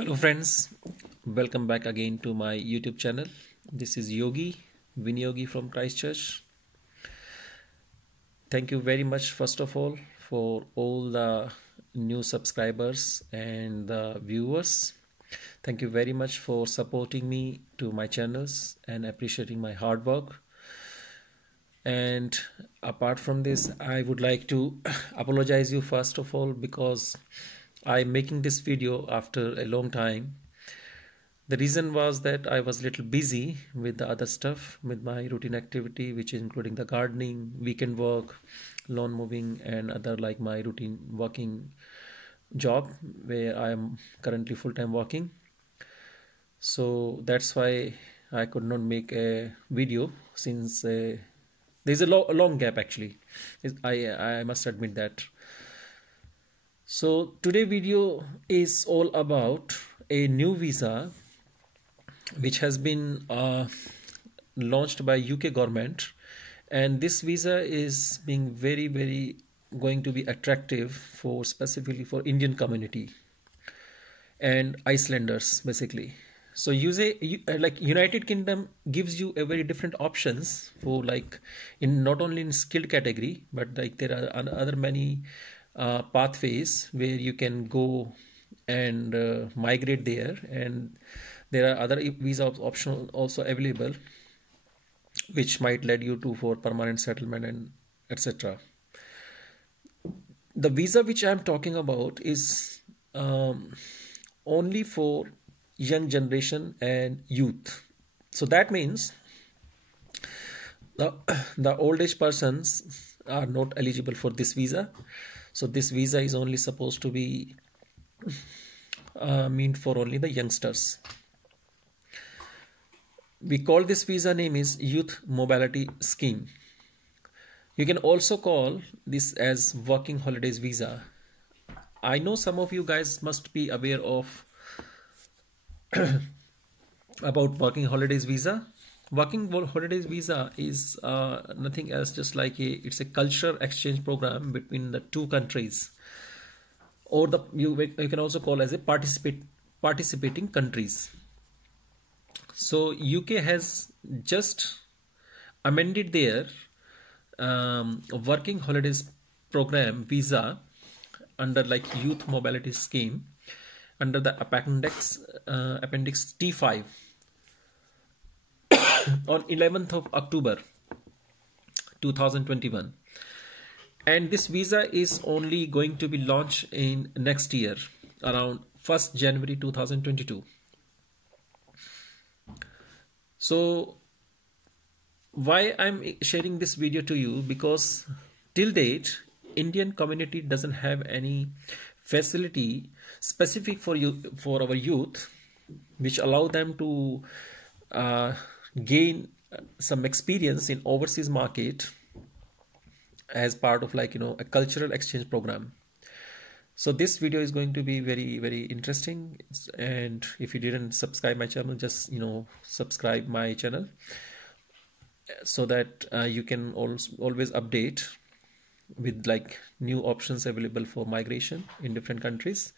Hello friends, welcome back again to my YouTube channel. This is Yogi, ViniYogi from Christchurch. Thank you very much first of all for all the new subscribers and the viewers. Thank you very much for supporting me to my channels and appreciating my hard work. And apart from this, I would like to apologize you first of all because I'm making this video after a long time. The reason was that I was a little busy with the other stuff, with my routine activity, which is including the gardening, weekend work, lawn mowing, and other like my routine working job where I am currently full-time working. So that's why I could not make a video since there's a long gap actually. I must admit that. So today video is all about a new visa which has been launched by UK government, and this visa is being very going to be attractive for specifically for Indian community and Icelanders basically. So like United Kingdom gives you a very different options for like in not only in skilled category, but like there are other many pathways where you can go and migrate there, and there are other visa options also available which might lead you to for permanent settlement and etc. The visa which I am talking about is only for young generation and youth. So that means the old age persons are not eligible for this visa. So this visa is only supposed to be meant for only the youngsters. We call this visa name is Youth Mobility Scheme. You can also call this as Working Holidays Visa. I know some of you guys must be aware of about Working Holidays Visa. Working Holidays Visa is nothing else just like it's a cultural exchange program between the two countries, or you can also call as a participating countries. So UK has just amended their Working Holidays Program visa under like Youth Mobility Scheme under the appendix T5 on 11th of October 2021, and this visa is only going to be launched in next year around 1st January 2022. So why I'm sharing this video to you, because till date Indian community doesn't have any facility specific for our youth which allow them to gain some experience in overseas market as part of like a cultural exchange program. So this video is going to be very interesting, and if you didn't subscribe my channel, just subscribe my channel so that you can always update with like new options available for migration in different countries.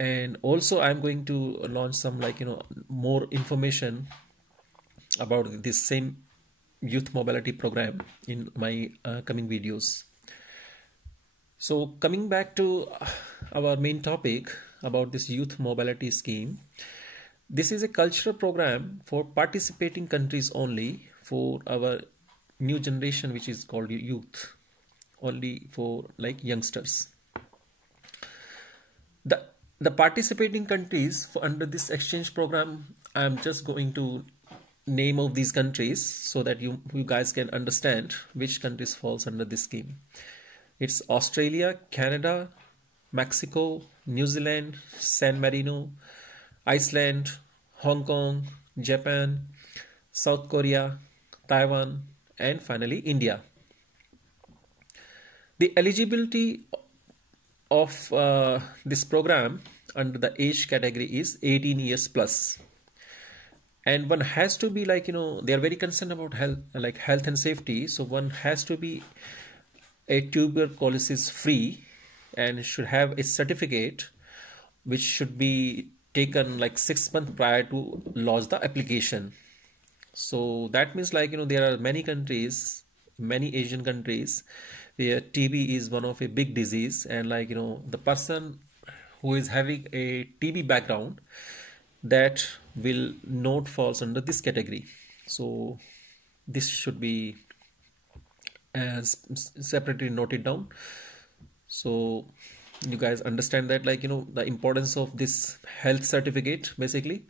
And also I'm going to launch some like more information about this same youth mobility program in my coming videos. So coming back to our main topic about this youth mobility scheme, this is a cultural program for participating countries only for our new generation, which is called youth, only for like youngsters. The participating countries under this exchange program, I'm just going to name of these countries so that you guys can understand which countries falls under this scheme. It's Australia, Canada, Mexico, New Zealand, San Marino, Iceland, Hong Kong, Japan, South Korea, Taiwan, and finally India. The eligibility of this program under the age category is 18 years plus. And one has to be like, they are very concerned about health and safety. So one has to be a tuberculosis free and should have a certificate which should be taken like 6 months prior to launch the application. So that means like there are many countries, many Asian countries where TB is one of a big disease, and like the person who is having a TB background, that will not falls under this category. So this should be separately noted down, so you guys understand that like the importance of this health certificate basically.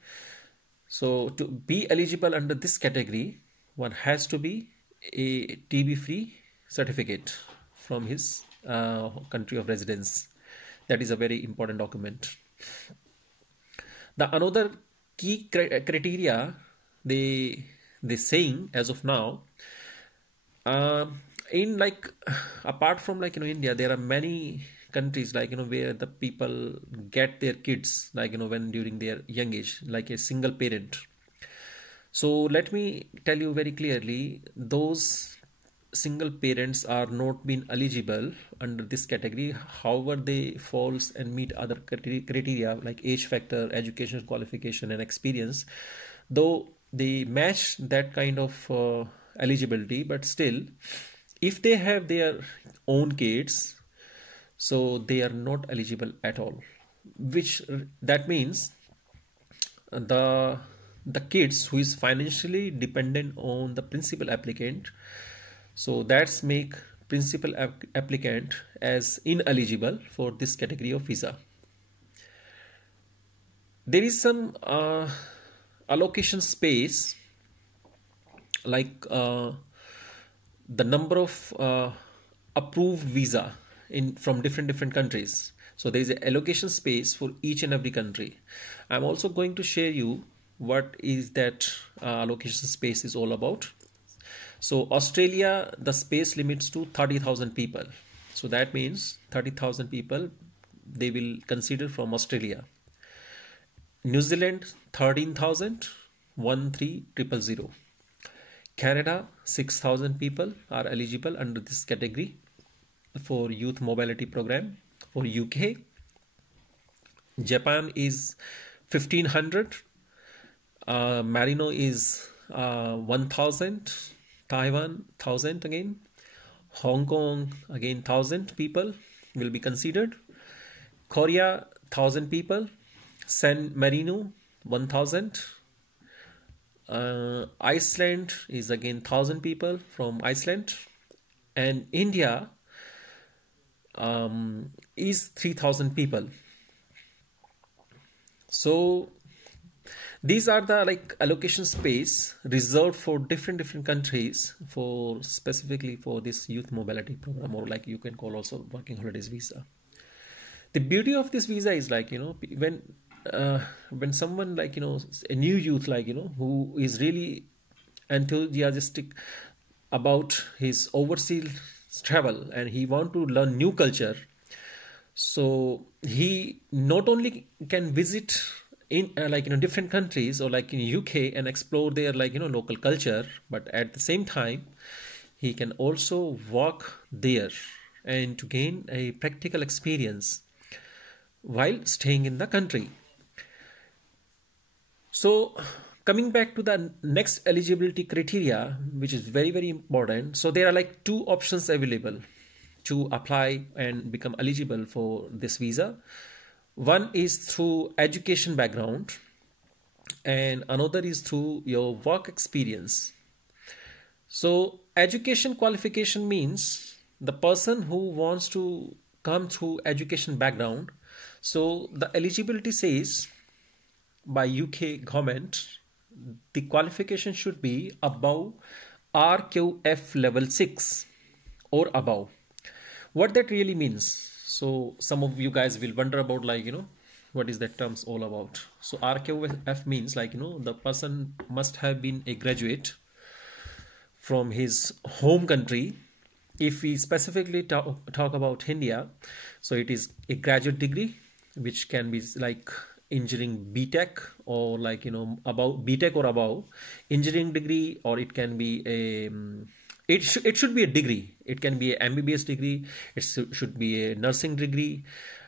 So to be eligible under this category, one has to be a TB free certificate from his country of residence. That is a very important document. The another key criteria they saying as of now, in like apart from like India, there are many countries like where the people get their kids like when during their young age, like a single parent. So let me tell you very clearly, those single parents are not being eligible under this category. However, they falls and meet other criteria like age factor, education qualification and experience, though they match that kind of eligibility, but still if they have their own kids, so they are not eligible at all, which that means the kids who is financially dependent on the principal applicant, so that's make principal applicant as ineligible for this category of visa. There is some allocation space, like the number of approved visa in from different countries. So there is an allocation space for each and every country. I'm also going to share you what is that allocation space is all about. So Australia, the space limits to 30,000 people. So that means 30,000 people they will consider from Australia. New Zealand 13,000, 13,000. Canada 6,000 people are eligible under this category for youth mobility program. For UK, Japan is 1,500, Marino is 1,000, Taiwan 1,000 again, Hong Kong again 1,000 people will be considered, Korea 1,000 people, San Marino 1,000, Iceland is again 1,000 people from Iceland, and India is 3,000 people. So these are the like allocation space reserved for different countries for specifically for this youth mobility program, or like you can call also working holidays visa. The beauty of this visa is like when someone like a new youth like who is really enthusiastic about his overseas travel and he want to learn new culture, so he not only can visit in different countries or like in UK and explore their like local culture, but at the same time he can also work there and to gain a practical experience while staying in the country. So coming back to the next eligibility criteria, which is very important. So there are like two options available to apply and become eligible for this visa. One is through education background and another is through your work experience. So education qualification means the person who wants to come through education background. So the eligibility says by UK government, the qualification should be above RQF level 6 or above. What that really means? So some of you guys will wonder about like what is that terms all about. So RQF means like the person must have been a graduate from his home country. If we specifically talk about India, so it is a graduate degree which can be like engineering BTech or like above BTech or above engineering degree, or it can be a it should be a degree. It can be an MBBS degree, it should be a nursing degree.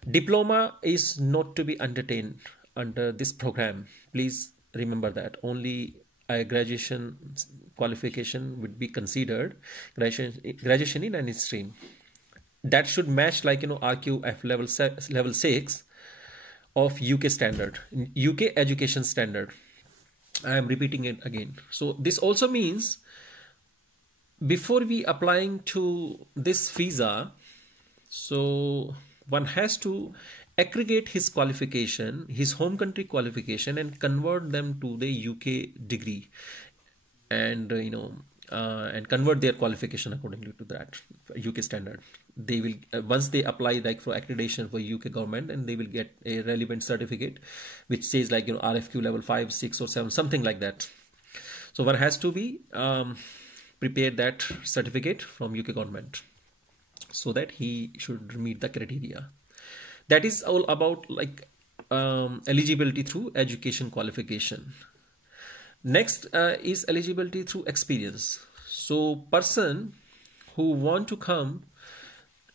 Diploma is not to be entertained under this program. Please remember that only a graduation qualification would be considered, graduation in any stream. That should match like RQF level 6 of UK standard, UK education standard. I am repeating it again. So this also means before we applying to this visa, so one has to aggregate his qualification, his home country qualification, and convert them to the UK degree, and and convert their qualification accordingly to that UK standard. They will once they apply like for accreditation for UK government, and they will get a relevant certificate which says like RFQ level 5, 6 or 7, something like that. So one has to be prepare that certificate from UK government so that he should meet the criteria. That is all about like eligibility through education qualification. Next is eligibility through experience. So person who want to come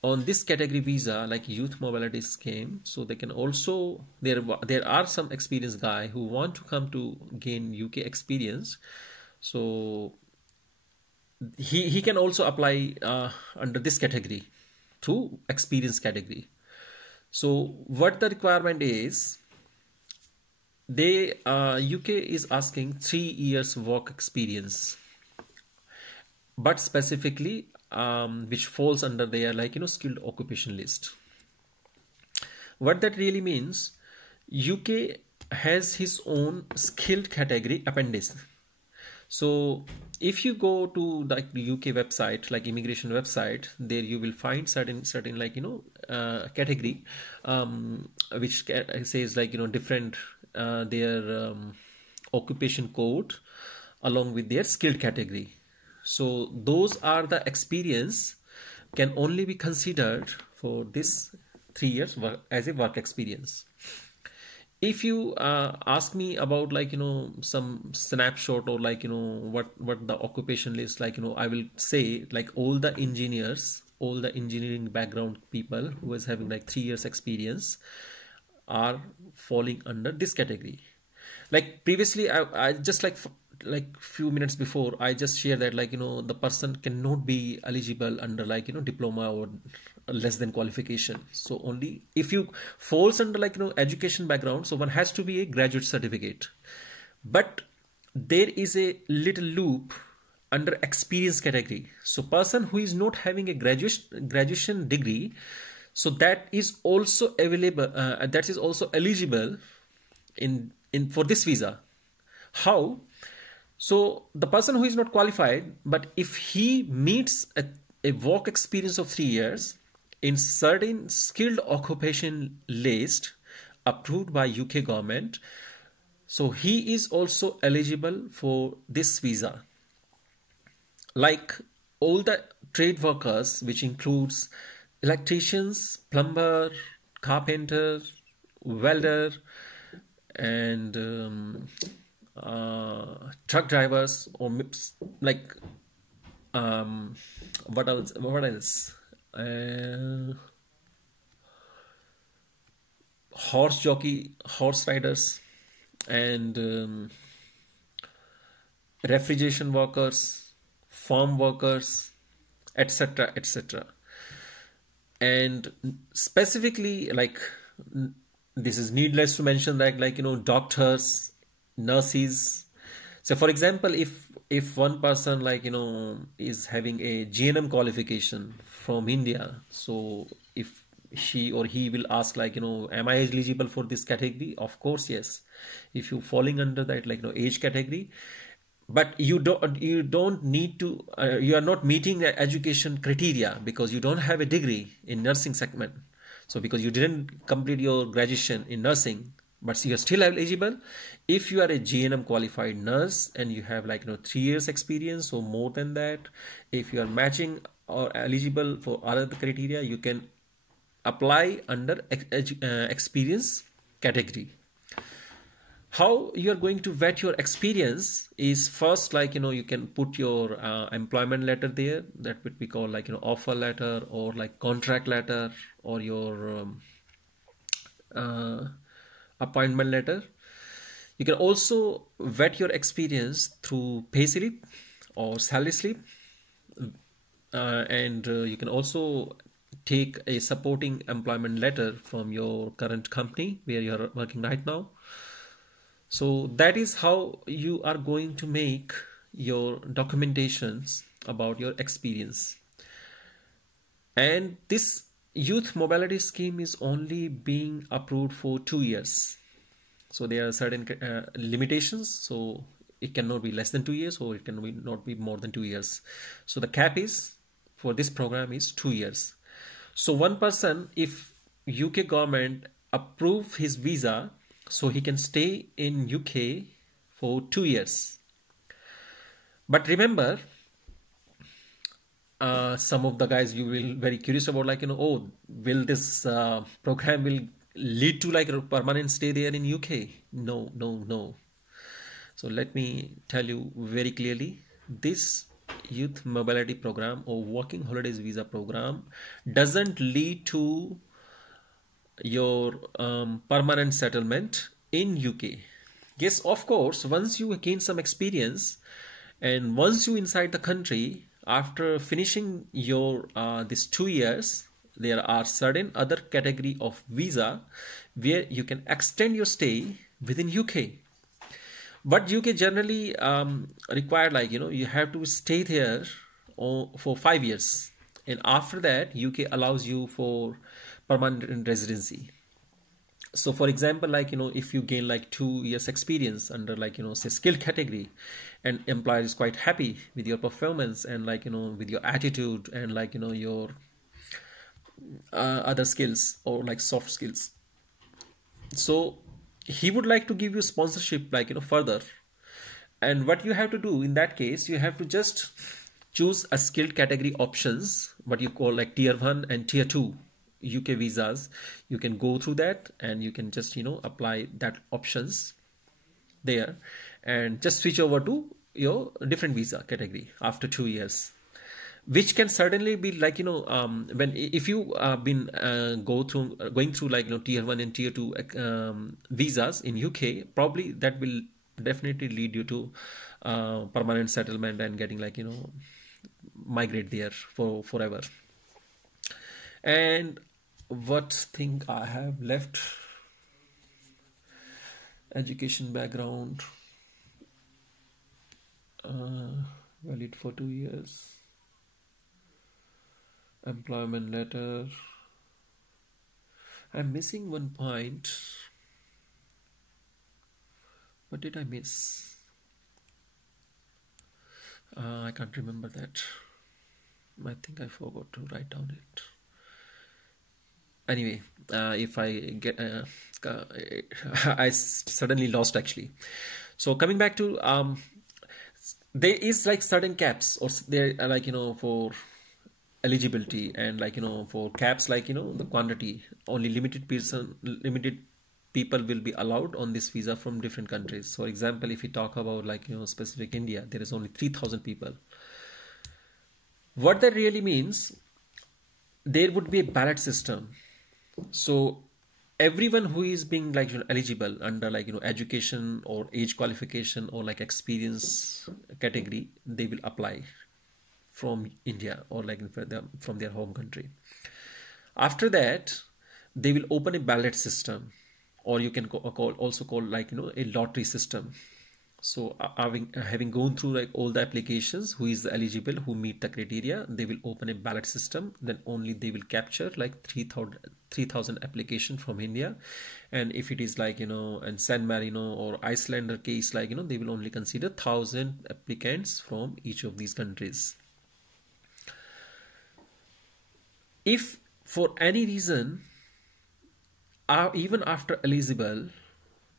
on this category visa like youth mobility scheme, so they can also, there are some experienced guy who want to come to gain UK experience, so he can also apply under this category through experience category. So what the requirement is, they UK is asking 3 years work experience, but specifically which falls under their like skilled occupation list. What that really means, UK has his own skilled category appendix. So if you go to like the UK website, like immigration website, there you will find certain like category which says like different their occupation code along with their skilled category. So those are the experience can only be considered for this 3 years as a work experience. If you ask me about like some snapshot or like what the occupation list, like I will say like all the engineers, all the engineering background people who is having like 3 years experience are falling under this category. Like previously I just like few minutes before I just shared that like the person cannot be eligible under like diploma or less than qualification. So only if you falls under like education background, so one has to be a graduate certificate. But there is a little loop under experience category. So person who is not having a graduation degree, so that is also available, that is also eligible in for this visa. How? So the person who is not qualified, but if he meets a work experience of 3 years in certain skilled occupation list approved by UK government, so he is also eligible for this visa. Like all the trade workers, which includes electricians, plumber, carpenter, welder, and truck drivers, or like what else horse jockey, horse riders, and refrigeration workers, farm workers, etc, etc. And specifically like this is needless to mention that like doctors, nurses. So for example, if one person like is having a GNM qualification from India, so if she or he will ask like am I eligible for this category? Of course yes, if you falling under that like age category, but you don't need to you are not meeting the education criteria because you don't have a degree in nursing segment. So because you didn't complete your graduation in nursing, but you are still eligible if you are a GNM qualified nurse and you have like 3 years experience or more than that. If you are matching or eligible for other criteria, you can apply under experience category. How you are going to vet your experience is first like you can put your employment letter there, that would be called like offer letter or like contract letter, or your appointment letter. You can also vet your experience through payslip or salary slip, and you can also take a supporting employment letter from your current company where you are working right now. So that is how you are going to make your documentations about your experience. And this youth mobility scheme is only being approved for 2 years. So there are certain limitations. So it cannot be less than 2 years, or it can not be more than 2 years. So the cap is for this program is 2 years. So one person, if UK government approve his visa, so he can stay in UK for 2 years. But remember, some of the guys, you will very curious about, like, oh, will this program will lead to like a permanent stay there in UK? No, no, no. So let me tell you very clearly, this youth mobility program or working holidays visa program doesn't lead to your permanent settlement in UK. Yes, of course, once you gain some experience and once you inside the country, after finishing your this 2 years, there are certain other category of visa where you can extend your stay within UK. But UK generally required, like, you have to stay there for 5 years, and after that UK allows you for permanent residency. So for example, like, if you gain like 2 years experience under, like, say skilled category, and employer is quite happy with your performance and, like, with your attitude and, like, your other skills or like soft skills, so he would like to give you sponsorship, like, further. And what you have to do in that case, you have to just choose a skilled category options, what you call like tier 1 and tier 2 UK visas. You can go through that and you can just apply that options there and just switch over to your different visa category after 2 years, which can certainly be like, when if you been going through like, tier 1 and tier 2 visas in UK, probably that will definitely lead you to permanent settlement and getting, like, migrate there for forever. And what thing I have left? Education background, valid for 2 years, employment letter. I'm missing one point. What did I miss? I can't remember that. I think I forgot to write down it. Anyway, if I get I suddenly lost actually. So coming back to there is like certain caps, or there are, like, for eligibility, and, like, for caps, like, the quantity, only limited people will be allowed on this visa from different countries. For example, if we talk about, like, specific India, there is only 3,000 people. What that really means, there would be a ballot system. So everyone who is being, like, eligible under, like, education or age qualification or like experience category, they will apply from India or like from their home country. After that, they will open a ballot system, or you can also call like, a lottery system. So having gone through like all the applications, who is eligible, who meet the criteria, they will open a ballot system. Then only they will capture like 3,000 application from India. And if it is like, in San Marino or Iceland case, like, they will only consider 1,000 applicants from each of these countries. If for any reason, even after eligible,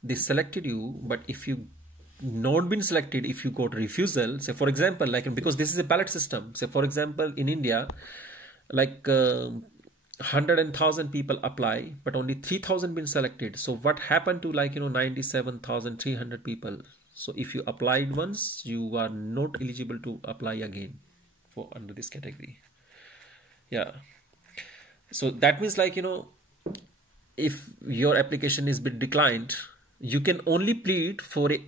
they selected you, but if you not been selected, if you got refusal, say for example, like, because this is a ballot system, say for example in India, like 100,000 people apply, but only 3,000 been selected. So what happened to, like, 97,300 people? So if you applied once, you are not eligible to apply again for under this category. Yeah. So that means, like, if your application is been declined, you can only plead for a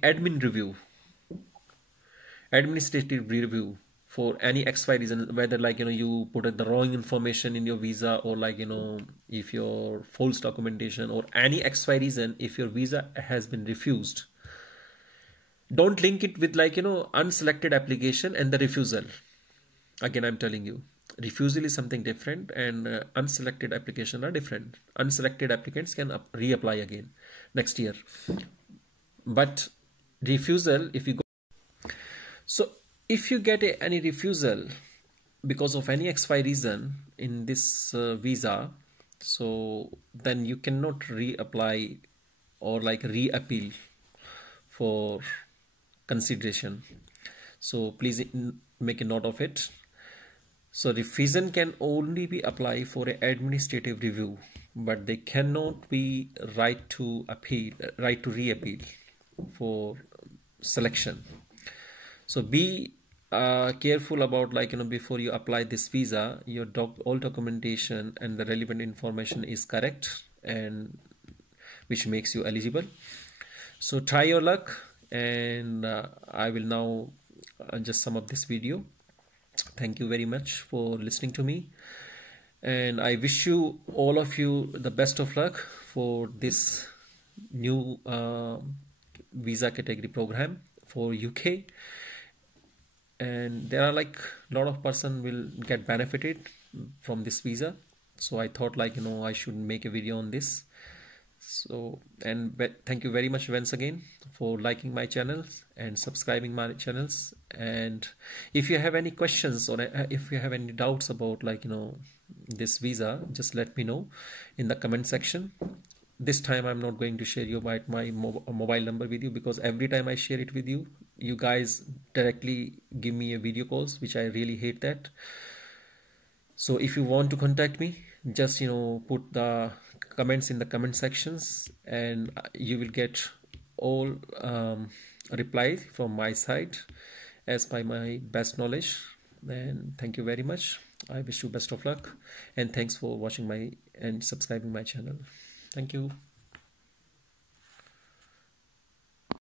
administrative review for any XY reason, whether like you put the wrong information in your visa, or like if your false documentation or any XY reason, if your visa has been refused, don't link it with like unselected application and the refusal. Again, I'm telling you, refusal is something different, and unselected application are different. Unselected applicants can reapply again next year, but refusal, if you go, so if you get any refusal because of any XY reason in this visa, so then you cannot reapply or like reappeal for consideration. So please make a note of it. So refusal can only be applied for an administrative review, but they cannot be right to reappeal for selection. So be careful about like before you apply this visa, your all documentation and the relevant information is correct, and which makes you eligible. So try your luck, and I will now just sum up this video. Thank you very much for listening to me, and I wish you, all of you, the best of luck for this new visa category program for UK. And there are like a lot of person will get benefited from this visa, so I thought like I should make a video on this. So, and thank you very much once again for liking my channels and subscribing my channels. And if you have any questions, or if you have any doubts about like this visa, just let me know in the comment section. This time I'm not going to share my mobile number with you, because every time I share it with you, you guys directly give me a video calls, which I really hate that. So if you want to contact me, just put the comments in the comment sections, and you will get all replies from my side as by my best knowledge. And thank you very much. I wish you best of luck, and thanks for watching and subscribing my channel. Thank you.